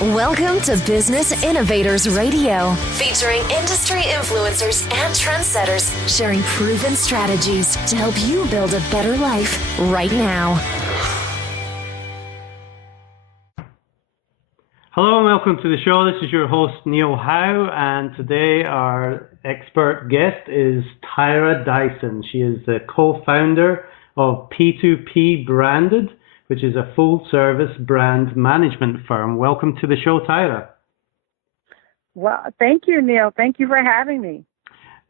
Welcome to Business Innovators Radio, featuring industry influencers and trendsetters sharing proven strategies to help you build a better life right now. Hello and welcome to the show. This is your host, Neil Howe, and today our expert guest is Tyra Dyson. She is the co-founder of P2p Branded, which is a full-service brand management firm. Welcome to the show, Tyra. Well, thank you, Neil. Thank you for having me.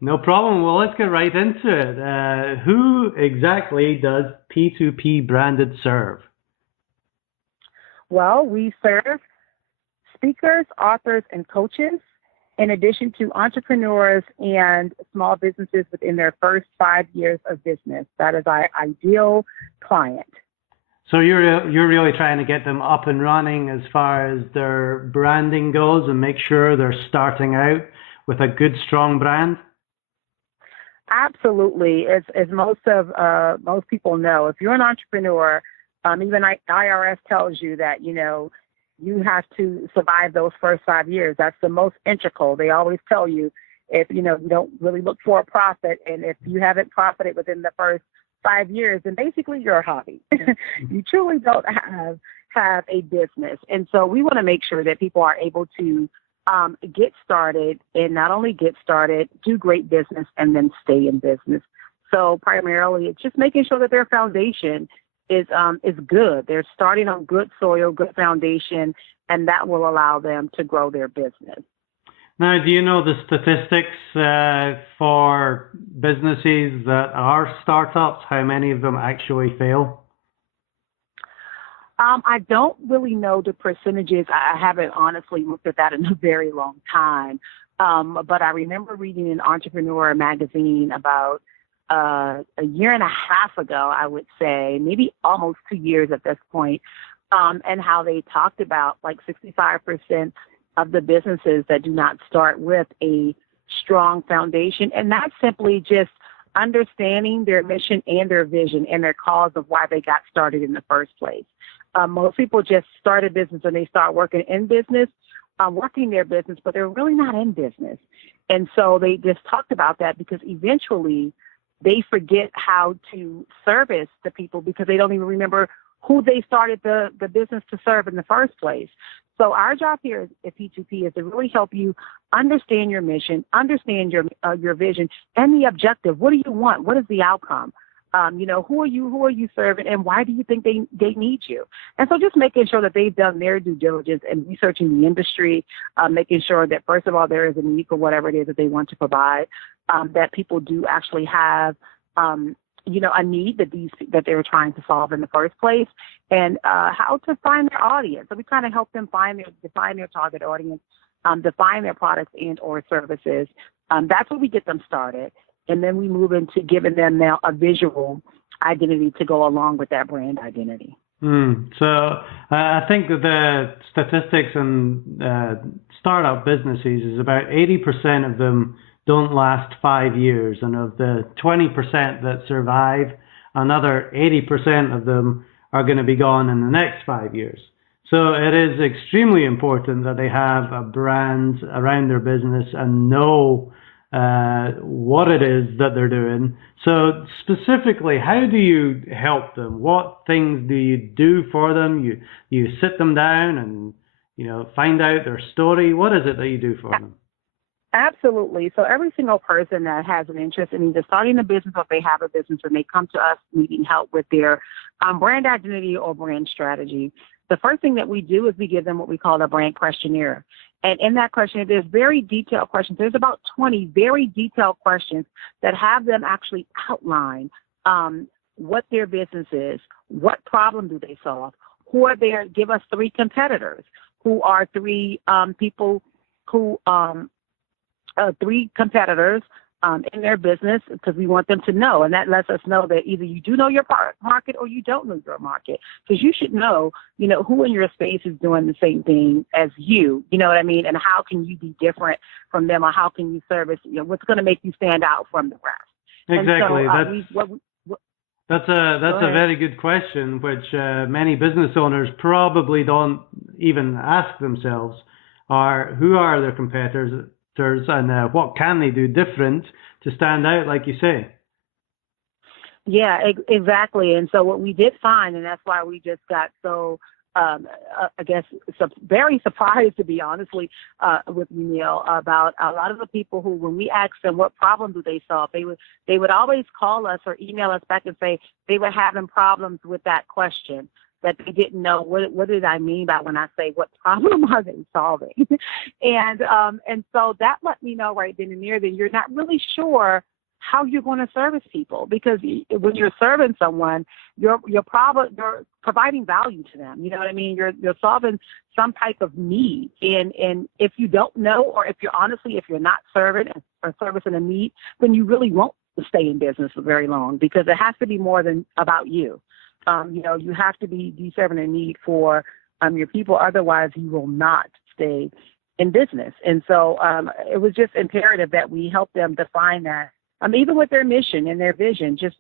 No problem. Well, let's get right into it. Who exactly does P2p Branded serve? Well, we serve speakers, authors, and coaches, in addition to entrepreneurs and small businesses within their first 5 years of business. That is our ideal client. So you're really trying to get them up and running as far as their branding goes and make sure they're starting out with a good, strong brand? Absolutely. As most people know, if you're an entrepreneur, even IRS tells you that, you have to survive those first 5 years. That's the most integral. They always tell you if, you don't really look for a profit, and if you haven't profited within the first 5 years, then basically you're a hobby. You truly don't have a business. And so we want to make sure that people are able to get started, and not only get started, do great business, and then stay in business. So primarily it's just making sure that their foundation is good. They're starting on good soil, good foundation, and that will allow them to grow their business. Now, do you know the statistics for businesses that are startups? How many of them actually fail? I don't really know the percentages. I haven't honestly looked at that in a very long time. But I remember reading an Entrepreneur magazine about a year and a half ago, I would say, maybe almost 2 years at this point, and how they talked about like 65% of the businesses that do not start with a strong foundation. And that's simply just understanding their mission and their vision and their cause of why they got started in the first place. Most people just start a business and they start working in business, working their business, but they're really not in business. And so they just talked about that because eventually they forget how to service the people because they don't even remember who they started the business to serve in the first place. So our job here at P2P is to really help you understand your mission, understand your vision and the objective. What do you want? What is the outcome? Who are you serving, and why do you think they need you? And so just making sure that they've done their due diligence and researching the industry, making sure that, first of all, there is a need for whatever it is that they want to provide, that people do actually have, a need that they were trying to solve in the first place, and how to find their audience. So we kind of help them define their target audience, define their products and or services. That's where we get them started. And then we move into giving them now a visual identity to go along with that brand identity. So I think that the statistics in startup businesses is about 80% of them don't last 5 years. And of the 20% that survive, another 80% of them are going to be gone in the next 5 years. So it is extremely important that they have a brand around their business and know what it is that they're doing. So specifically, how do you help them? What things do you do for them? You sit them down and, find out their story. What is it that you do for them? Absolutely. So every single person that has an interest in either starting a business or if they have a business and they come to us needing help with their brand identity or brand strategy, the first thing that we do is we give them what we call a brand questionnaire. And in that questionnaire, there's very detailed questions. There's about 20 very detailed questions that have them actually outline what their business is, what problem do they solve, who are there. Give us 3 competitors, who are 3 people who 3 competitors in their business, because we want them to know. And that lets us know that either you do know your market or you don't know your market, because you should know, who in your space is doing the same thing as you, you know what I mean? And how can you be different from them, or how can you service, what's going to make you stand out from the rest? Exactly. And so, That's a very good question, which many business owners probably don't even ask themselves. Who are their competitors, and what can they do different to stand out, like you say? Yeah, exactly. And so what we did find, and that's why we just got so, I guess, very surprised, to be honestly, with you, Neil, about a lot of the people who, when we asked them what problem do they solve, they would always call us or email us back and say they were having problems with that question, that they didn't know what did I mean by when I say what problem are they solving, and so that let me know right then and there that you're not really sure how you're going to service people, because when you're serving someone, you're providing value to them. You know what I mean? You're solving some type of need. And if you don't know, or if you're not serving or servicing a need, then you really won't stay in business for very long, because it has to be more than about you. You have to be serving a need for your people. Otherwise, you will not stay in business. And so it was just imperative that we help them define that. Even with their mission and their vision, just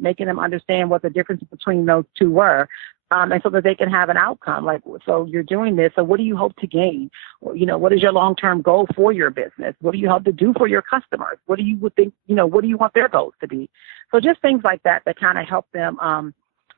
making them understand what the difference between those two were, and so that they can have an outcome. Like, so you're doing this, so what do you hope to gain? What is your long-term goal for your business? What do you hope to do for your customers? What do you think, what do you want their goals to be? So just things like that kind of help them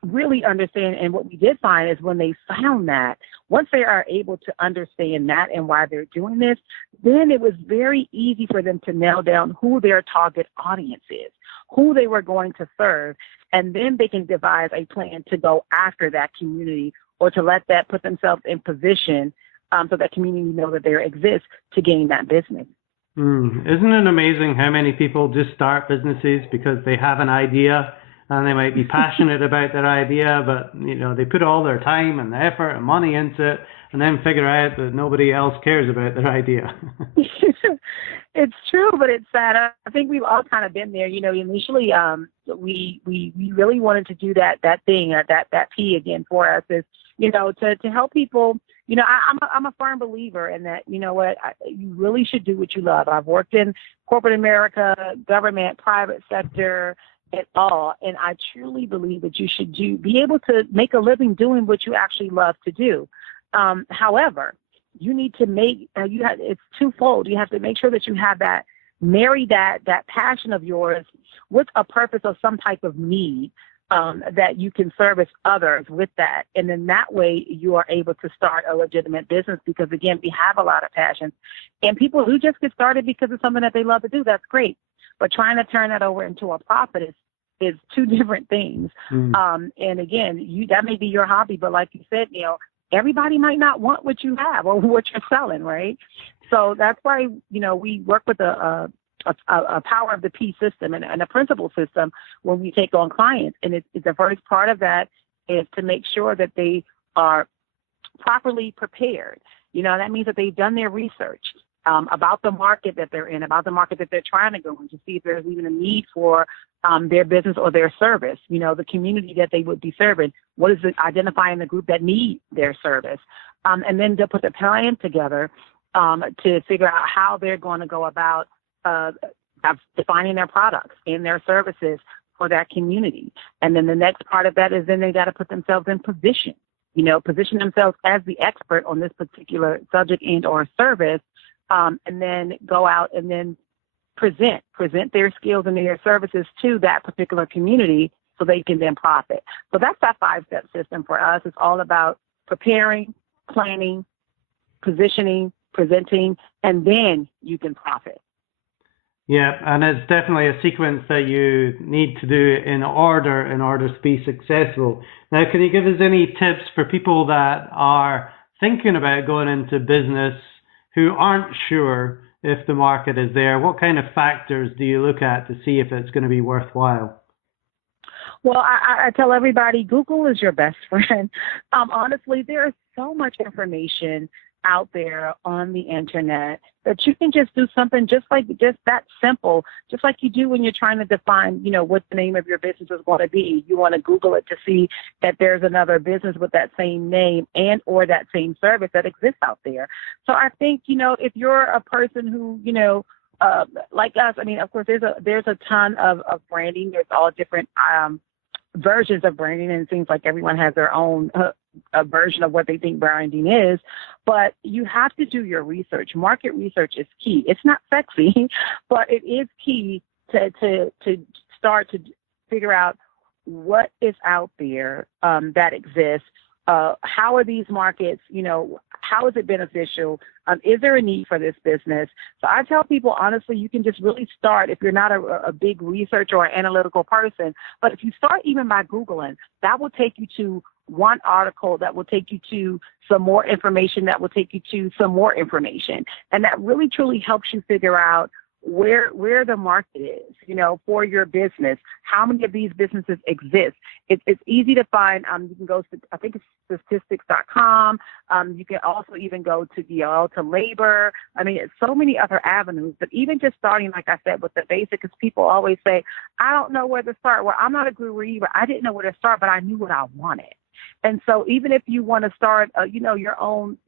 really understand. And what we did find is when they found that, once they are able to understand that and why they're doing this, then it was very easy for them to nail down who their target audience is, who they were going to serve, and then they can devise a plan to go after that community, or to let that put themselves in position so that community know that there exists to gain that business. Isn't it amazing how many people just start businesses because they have an idea? And they might be passionate about their idea, but they put all their time and effort and money into it, and then figure out that nobody else cares about their idea. It's true, but it's sad. I think we've all kind of been there. Initially, we really wanted to do that thing, that P again for us is, to help people. I'm a firm believer in that. You really should do what you love. I've worked in corporate America, government, private sector, at all. And I truly believe that you should be able to make a living doing what you actually love to do. However, you need to it's twofold. You have to make sure that you have marry that passion of yours with a purpose of some type of need, that you can service others with that. And then that way you are able to start a legitimate business, because again, we have a lot of passions, and people who just get started because it's something that they love to do, that's great. But trying to turn that over into a profit is two different things. And again, that may be your hobby, but like you said, everybody might not want what you have or what you're selling, right? So that's why, we work with a power of the P system and a principle system when we take on clients. And it's the first part of that is to make sure that they are properly prepared. That means that they've done their research about the market that they're in, about the market that they're trying to go in, to see if there's even a need for their business or their service, the community that they would be serving. What is it, identifying the group that need their service? And then to put the plan together to figure out how they're going to go about defining their products and their services for that community. And then the next part of that is then they got to put themselves in position, position themselves as the expert on this particular subject and or service. And then go out and then present their skills and their services to that particular community so they can then profit. So that's that 5-step system for us. It's all about preparing, planning, positioning, presenting, and then you can profit. Yeah, and it's definitely a sequence that you need to do in order to be successful. Now, can you give us any tips for people that are thinking about going into business who aren't sure if the market is there? What kind of factors do you look at to see if it's going to be worthwhile? Well, I tell everybody, Google is your best friend. Honestly, there is so much information out there on the internet that you can just do something just that simple, just like you do when you're trying to define, what the name of your business is going to be. You want to Google it to see that there's another business with that same name and or that same service that exists out there. So I think, if you're a person who, like us, I mean, of course, there's a ton of branding. There's all different versions of branding, and it seems like everyone has their own a version of what they think branding is, but you have to do your research. Market research is key. It's not sexy, but it is key to start to figure out what is out there that exists. How are these markets, how is it beneficial? Is there a need for this business? So I tell people, honestly, you can just really start if you're not a big researcher or analytical person. But if you start even by Googling, that will take you to one article, that will take you to some more information, that will take you to some more information. And that really, truly helps you figure out where the market is, for your business. How many of these businesses exist? It's easy to find. You can go to, I think it's statistics.com. You can also even go to DL to labor. I mean, it's so many other avenues, but even just starting, like I said, with the basics, because people always say, I don't know where to start. Well, I'm not a guru either. I didn't know where to start, but I knew what I wanted. And so even if you want to start, your own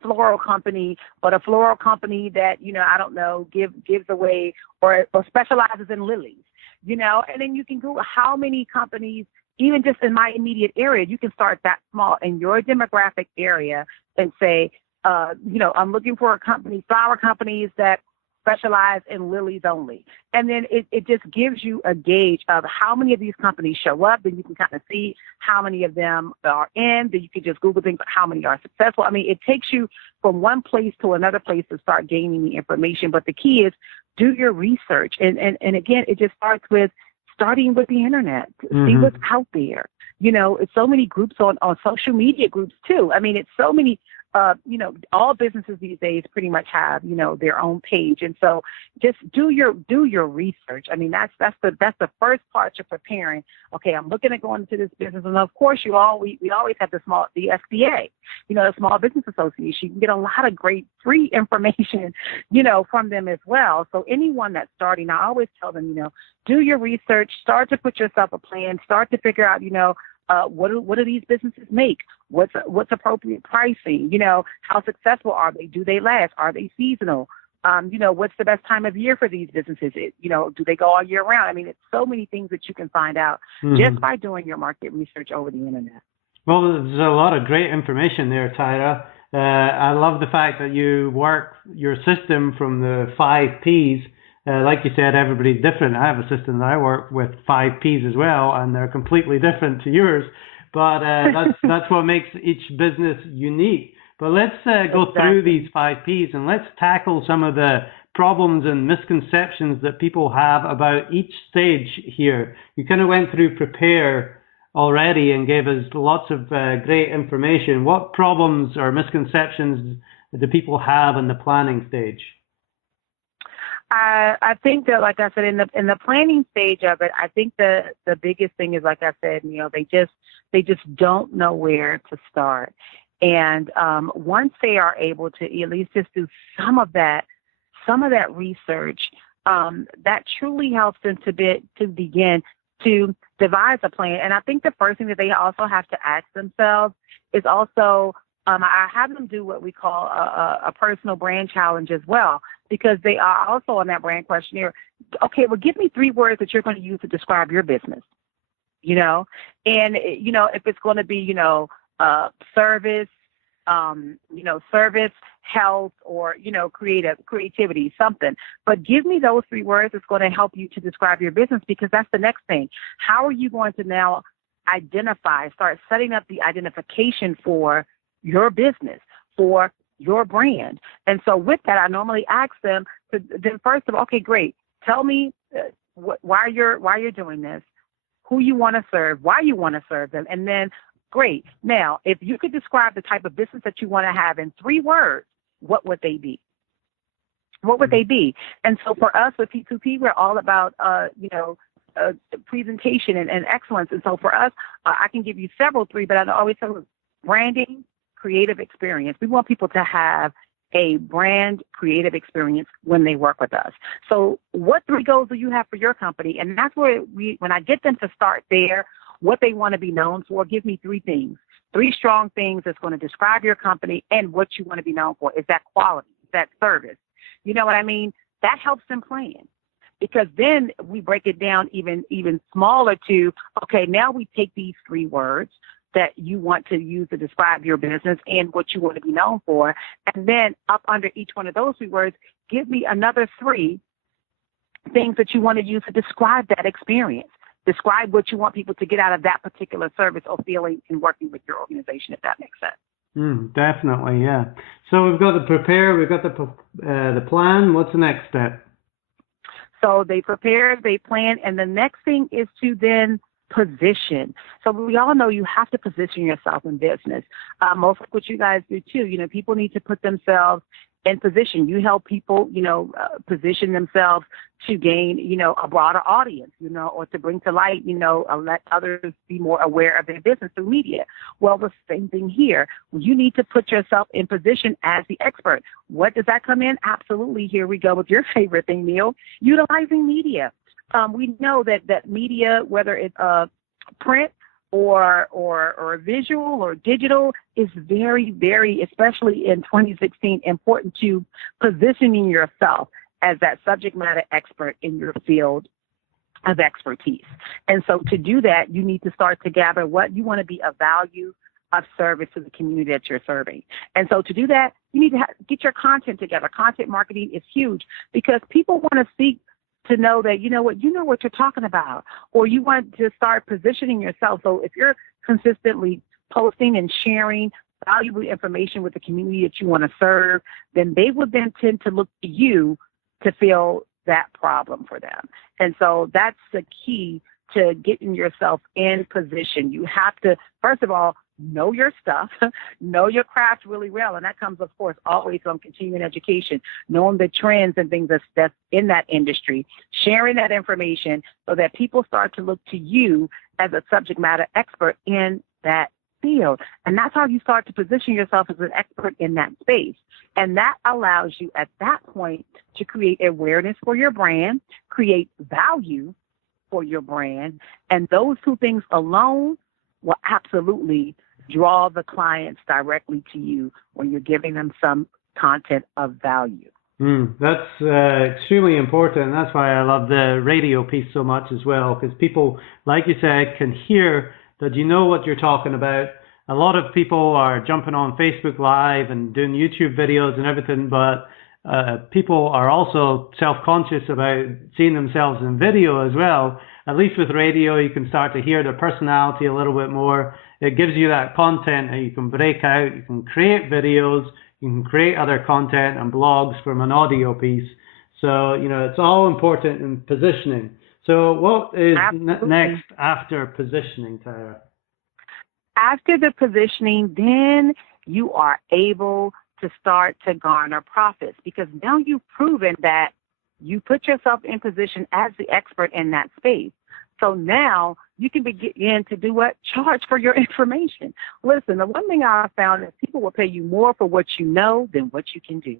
floral company, but a floral company that, gives away or specializes in lilies, and then you can Google how many companies, even just in my immediate area, you can start that small in your demographic area and say, I'm looking for flower companies that specialize in lilies only. And then it just gives you a gauge of how many of these companies show up. Then you can kind of see how many of them are in. Then you can just Google things, how many are successful. I mean, it takes you from one place to another place to start gaining the information. But the key is do your research. And again, it just starts with starting with the internet, see what's out there. It's so many groups on social media groups too. I mean, it's so many, all businesses these days pretty much have, their own page. And so just do your research. I mean, that's the first part you're preparing. Okay, I'm looking at going into this business. And of course, we always have the SBA, the Small Business Association. You can get a lot of great free information, from them as well. So anyone that's starting, I always tell them, do your research, start to put yourself a plan, start to figure out, what do these businesses make? What's appropriate pricing? How successful are they? Do they last? Are they seasonal? What's the best time of year for these businesses? Do they go all year round? I mean, it's so many things that you can find out just by doing your market research over the internet. Well, there's a lot of great information there, Tyra. I love the fact that you work your system from the 5 Ps. Like you said, everybody's different. I have a system that I work with 5 Ps as well, and they're completely different to yours. But that's what makes each business unique. But let's go through these 5 Ps and let's tackle some of the problems and misconceptions that people have about each stage here. You kind of went through prepare already and gave us lots of great information. What problems or misconceptions do people have in the planning stage? I think that, like I said, in the planning stage of it, I think the biggest thing is, like I said, they just don't know where to start. And once they are able to at least just do some of that research, that truly helps them to begin to devise a plan. And I think the first thing that they also have to ask themselves is also, I have them do what we call a personal brand challenge as well, because they are also on that brand questionnaire. Okay, well, give me 3 words that you're going to use to describe your business, and, if it's going to be, service, service, health, or, creativity, something. But give me those 3 words that's going to help you to describe your business, because that's the next thing. How are you going to now start setting up the identification for your business, for your brand? And so with that, I normally ask them to then first of all, okay, great. Tell me why you're doing this, who you want to serve, why you want to serve them. And then great. Now, if you could describe the type of business that you want to have in 3 words, what would they be? What would they be? And so for us with P2P, we're all about, presentation and excellence. And so for us, I can give you several 3, but I always say branding, creative experience. We want people to have a brand creative experience when they work with us. So what 3 goals do you have for your company? And that's where when I get them to start there, what they want to be known for, give me 3 things, 3 strong things that's going to describe your company and what you want to be known for. Is that quality? Is that service? You know what I mean? That helps them plan. because then we break it down even smaller to, okay, now we take these 3 words that you want to use to describe your business and what you want to be known for. And then up under each one of those 3 words, give me another 3 things that you want to use to describe that experience. Describe what you want people to get out of that particular service or feeling in working with your organization, if that makes sense. Definitely, yeah. So we've got the prepare, we've got the plan. What's the next step? So they prepare, they plan, and the next thing is to then position. So we all know you have to position yourself in business. Most of what you guys do too. People need to put themselves in position. You help people, position themselves to gain, a broader audience, or to bring to light, let others be more aware of their business through media. Well, the same thing here. You need to put yourself in position as the expert. What does that come in? Absolutely. Here we go with your favorite thing, Neil, utilizing media. We know that media, whether it's print or visual or digital, is very, very, especially in 2016, important to positioning yourself as that subject matter expert in your field of expertise. And so to do that, you need to start to gather what you want to be of value, of service to the community that you're serving. And so to do that, you need to get your content together. Content marketing is huge because people want to seek to know that, you know what you're talking about, or you want to start positioning yourself. So if you're consistently posting and sharing valuable information with the community that you want to serve, then they would then tend to look to you to fill that problem for them. And so that's the key to getting yourself in position. You have to, first of all, know your stuff, know your craft really well. And that comes, of course, always from continuing education, knowing the trends and things that's in that industry, sharing that information so that people start to look to you as a subject matter expert in that field. And that's how you start to position yourself as an expert in that space. And that allows you at that point to create awareness for your brand, create value for your brand. And those 2 things alone will absolutely draw the clients directly to you when you're giving them some content of value. That's extremely important. And that's why I love the radio piece so much as well, because people, like you said, can hear that you know what you're talking about. A lot of people are jumping on Facebook Live and doing YouTube videos and everything, but people are also self-conscious about seeing themselves in video as well. At least with radio, you can start to hear their personality a little bit more. It gives you that content that you can break out. You can create videos. You can create other content and blogs from an audio piece. So, it's all important in positioning. So what is next after positioning, Tyra? After the positioning, then you are able to start to garner profits, because now you've proven that you put yourself in position as the expert in that space. So now you can begin to do what? Charge for your information. Listen, the one thing I found is people will pay you more for what you know than what you can do.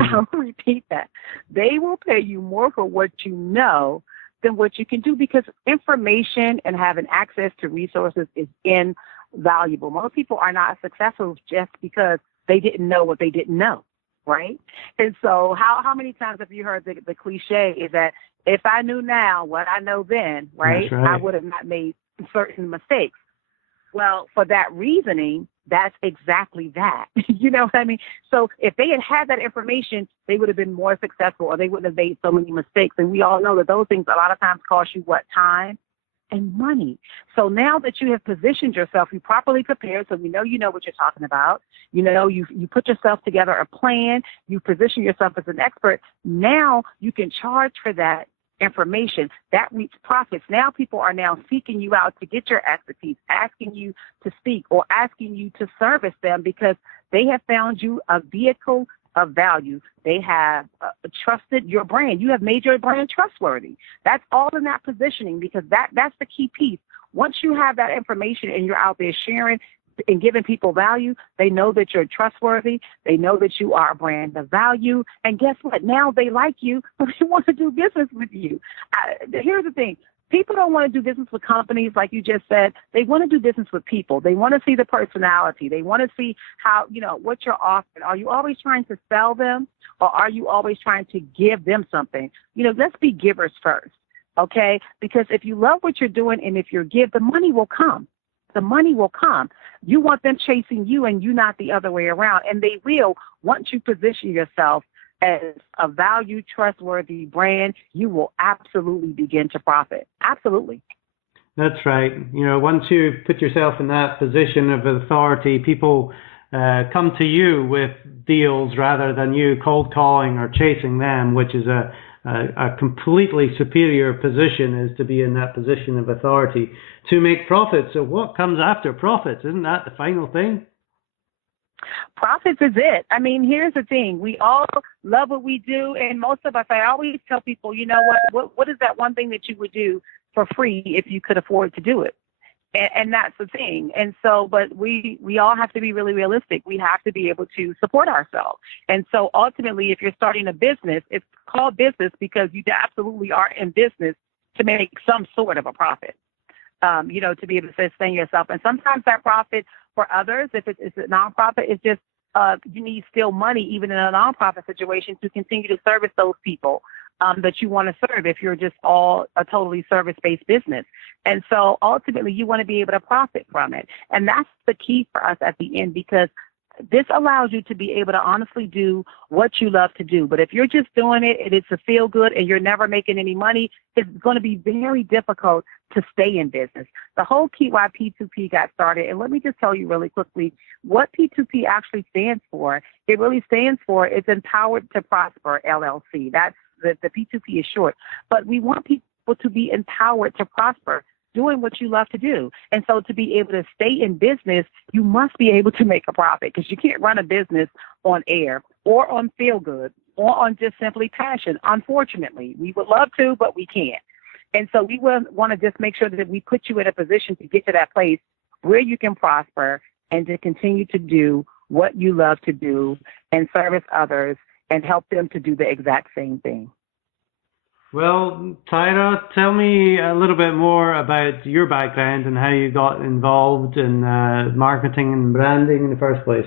I'll repeat that. They will pay you more for what you know than what you can do, because information and having access to resources is invaluable. Most people are not successful just because they didn't know what they didn't know, right? And so how many times have you heard the cliche is that if I knew now what I know then, right, I would have not made certain mistakes. Well, for that reasoning, that's exactly that. You know what I mean? So if they had that information, they would have been more successful, or they wouldn't have made so many mistakes. And we all know that those things a lot of times cost you what? Time and money. So now that you have positioned yourself, you properly prepared, so we know you know what you're talking about. You put yourself together a plan, you position yourself as an expert. Now you can charge for that information. That reaps profits. Now people are now seeking you out to get your expertise, asking you to speak or asking you to service them, because they have found you a vehicle of value. They have trusted your brand. You have made your brand trustworthy. That's all in that positioning, because that's the key piece. Once you have that information and you're out there sharing and giving people value, they know that you're trustworthy. They know that you are a brand of value. And guess what? Now they like you, so they want to do business with you. Here's the thing. People don't want to do business with companies, like you just said. They want to do business with people. They want to see the personality. They want to see how, what you're offering. Are you always trying to sell them, or are you always trying to give them something? Let's be givers first, okay? Because if you love what you're doing and if you give, the money will come. The money will come. You want them chasing you and you not the other way around. And they will, once you position yourself as a value, trustworthy brand, you will absolutely begin to profit. Absolutely. That's right. Once you put yourself in that position of authority, people come to you with deals rather than you cold calling or chasing them, which is a completely superior position, is to be in that position of authority to make profits. So what comes after profits? Isn't that the final thing? Profits is it. I mean, here's the thing. We all love what we do. And most of us, I always tell people, what is that one thing that you would do for free if you could afford to do it? And that's the thing. And so, but we all have to be really realistic. We have to be able to support ourselves. And so ultimately, if you're starting a business, it's called business because you absolutely are in business to make some sort of a profit, to be able to sustain yourself. And sometimes that profit for others, if it's a nonprofit, it's just you need still money, even in a nonprofit situation, to continue to service those people that you want to serve if you're just all a totally service-based business. And so ultimately, you want to be able to profit from it. And that's the key for us at the end, because this allows you to be able to honestly do what you love to do. But if you're just doing it and it's a feel good and you're never making any money, it's going to be very difficult to stay in business. The whole key why P2P got started, and let me just tell you really quickly what P2P actually stands for. It really stands for, it's Empowered to Prosper, LLC. That's the P2P is short. But we want people to be empowered to prosper, doing what you love to do. And so to be able to stay in business, you must be able to make a profit, because you can't run a business on air or on feel good or on just simply passion. Unfortunately, we would love to, but we can't. And so we want to just make sure that we put you in a position to get to that place where you can prosper and to continue to do what you love to do and service others and help them to do the exact same thing. Well, Tyra, tell me a little bit more about your background and how you got involved in marketing and branding in the first place.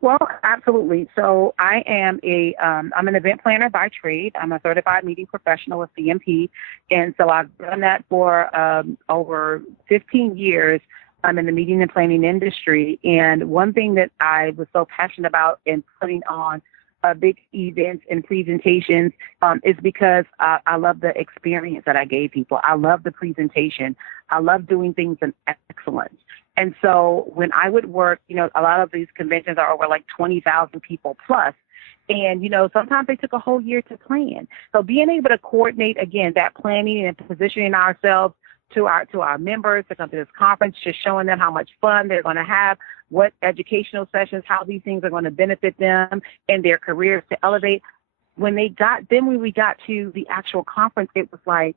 Well, absolutely. So I am I'm an event planner by trade. I'm a certified meeting professional with CMP. And so I've done that for over 15 years. I'm in the meeting and planning industry. And one thing that I was so passionate about in putting on big events and presentations is because I love the experience that I gave people. I love the presentation. I love doing things in excellence. And so when I would work, a lot of these conventions are over like 20,000 people plus. And, sometimes they took a whole year to plan. So being able to coordinate, again, that planning and positioning ourselves to our members to come to this conference, just showing them how much fun they're going to have, what educational sessions, how these things are going to benefit them and their careers to elevate. When we got to the actual conference, it was like,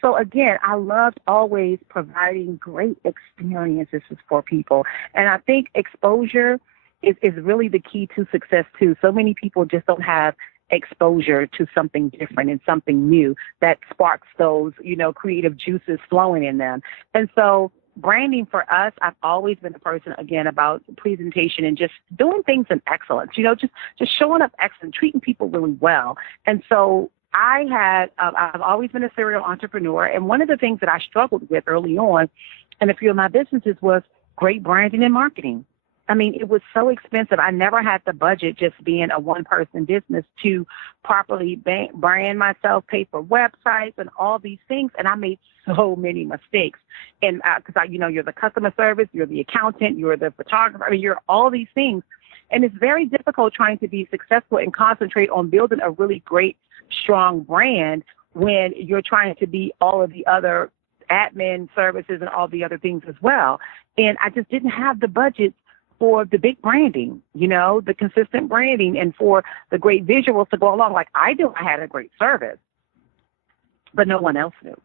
so again, I loved always providing great experiences for people. And I think exposure is really the key to success too. So many people just don't have exposure to something different and something new that sparks those, creative juices flowing in them. And so branding for us, I've always been a person, again, about presentation and just doing things in excellence, just showing up excellent, treating people really well. And so I've always been a serial entrepreneur. And one of the things that I struggled with early on in a few of my businesses was great branding and marketing. I mean, it was so expensive. I never had the budget, just being a one-person business, to properly brand myself, pay for websites and all these things. And I made so many mistakes. And because, you're the customer service, you're the accountant, you're the photographer, you're all these things. And it's very difficult trying to be successful and concentrate on building a really great, strong brand when you're trying to be all of the other admin services and all the other things as well. And I just didn't have the budget for the big branding, the consistent branding, and for the great visuals to go along. Like I knew I had a great service, but no one else knew.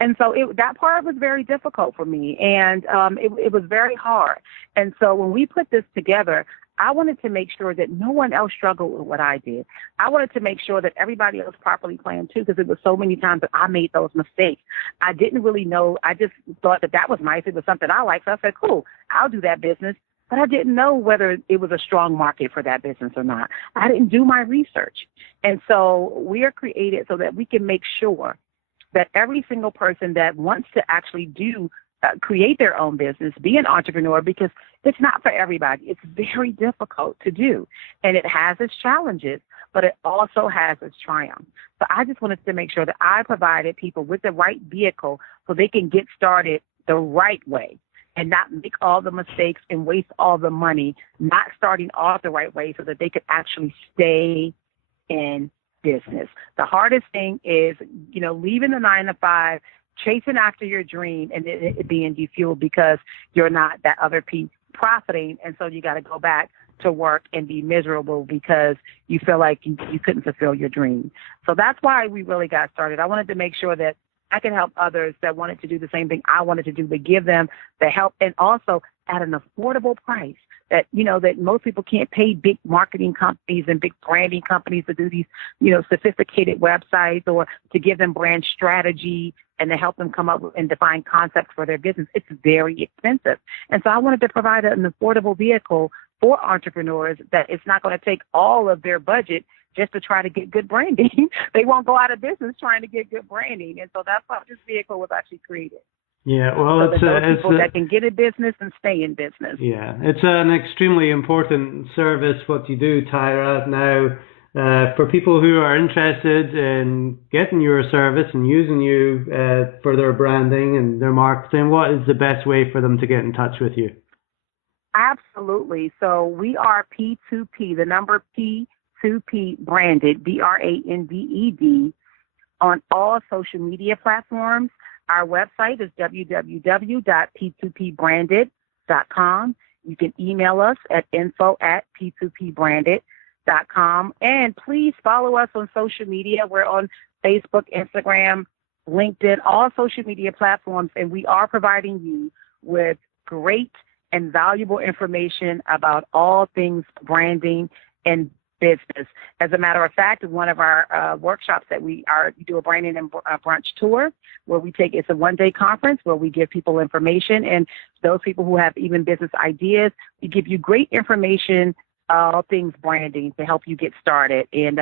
And so that part was very difficult for me, and it was very hard. And so when we put this together, I wanted to make sure that no one else struggled with what I did. I wanted to make sure that everybody else properly planned too, because it was so many times that I made those mistakes. I didn't really know. I just thought that was nice. It was something I liked. So I said, cool, I'll do that business. But I didn't know whether it was a strong market for that business or not. I didn't do my research. And so we are created so that we can make sure that every single person that wants to actually create their own business, be an entrepreneur, because it's not for everybody. It's very difficult to do, and it has its challenges, but it also has its triumphs. So I just wanted to make sure that I provided people with the right vehicle so they can get started the right way and not make all the mistakes and waste all the money, not starting off the right way so that they could actually stay in business. The hardest thing is, leaving the 9-to-5, chasing after your dream, and it being defueled because you're not that other piece profiting. And so you got to go back to work and be miserable because you feel like you couldn't fulfill your dream. So that's why we really got started. I wanted to make sure that I can help others that wanted to do the same thing I wanted to do, but give them the help, and also at an affordable price that, that most people can't pay big marketing companies and big branding companies to do these, sophisticated websites, or to give them brand strategy and to help them come up and define concepts for their business. It's very expensive. And so I wanted to provide an affordable vehicle for entrepreneurs that it's not going to take all of their budget just to try to get good branding. They won't go out of business trying to get good branding. And so that's why this vehicle was actually created. Yeah, well, so it's people that can get in business and stay in business. Yeah, it's an extremely important service, what you do, Tyra. Now, for people who are interested in getting your service and using you for their branding and their marketing, what is the best way for them to get in touch with you? Absolutely. So we are P2P, the number P2p Branded, Branded, on all social media platforms. Our website is www.p2pbranded.com. You can email us at info@p2pbranded.com. And please follow us on social media. We're on Facebook, Instagram, LinkedIn, all social media platforms. And we are providing you with great and valuable information about all things branding and business. As a matter of fact, one of our workshops that we do a branding and brunch tour where it's a one-day conference where we give people information, and those people who have even business ideas, we give you great information, all things branding to help you get started. And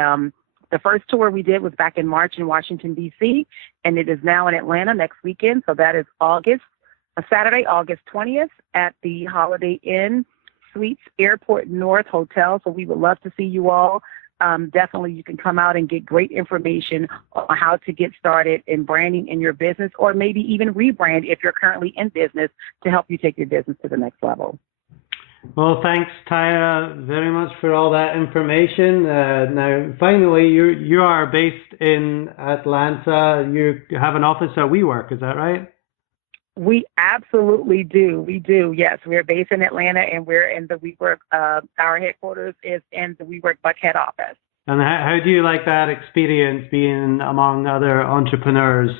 the first tour we did was back in March in Washington, D.C., and it is now in Atlanta next weekend. So that is Saturday, August 20th at the Holiday Inn Suites Airport North Hotel. So we would love to see you all. Definitely you can come out and get great information on how to get started in branding in your business, or maybe even rebrand if you're currently in business, to help you take your business to the next level. Well, thanks, Tyra, very much for all that information. Now, finally, you are based in Atlanta. You have an office at WeWork, is that right? We absolutely do. We do. Yes, we're based in Atlanta, and we're in the WeWork. Our headquarters is in the WeWork Buckhead office. And how do you like that experience being among other entrepreneurs?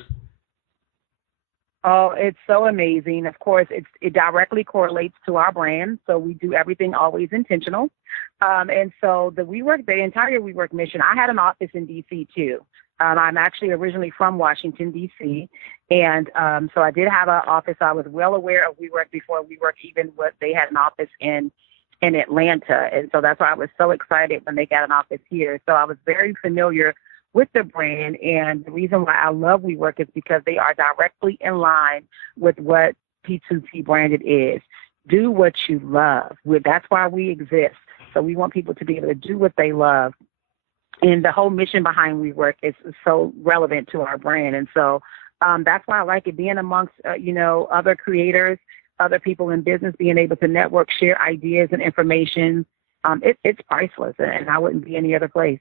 Oh, it's so amazing. Of course, it directly correlates to our brand. So we do everything always intentional. And so the entire WeWork mission, I had an office in D.C. too. I'm actually originally from Washington, D.C., and so I did have an office. I was well aware of WeWork before WeWork they had an office in Atlanta, and so that's why I was so excited when they got an office here. So I was very familiar with the brand, and the reason why I love WeWork is because they are directly in line with what P2P Branded is. Do what you love. That's why we exist. So we want people to be able to do what they love. And the whole mission behind WeWork is so relevant to our brand. And so that's why I like it, being amongst, other creators, other people in business, being able to network, share ideas and information. It's priceless, and I wouldn't be any other place.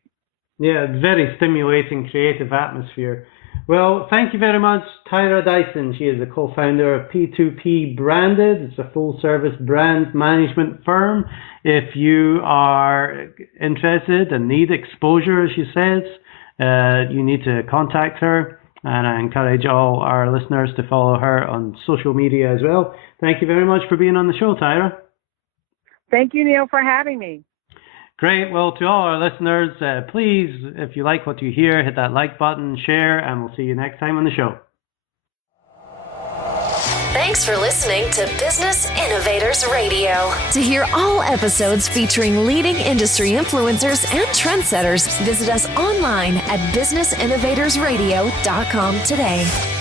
Yeah, it's very stimulating, creative atmosphere. Well, thank you very much, Tyra Dyson. She is the co-founder of P2P Branded. It's a full-service brand management firm. If you are interested and need exposure, as she says, you need to contact her. And I encourage all our listeners to follow her on social media as well. Thank you very much for being on the show, Tyra. Thank you, Neil, for having me. Great. Well, to all our listeners, please, if you like what you hear, hit that like button, share, and we'll see you next time on the show. Thanks for listening to Business Innovators Radio. To hear all episodes featuring leading industry influencers and trendsetters, visit us online at businessinnovatorsradio.com today.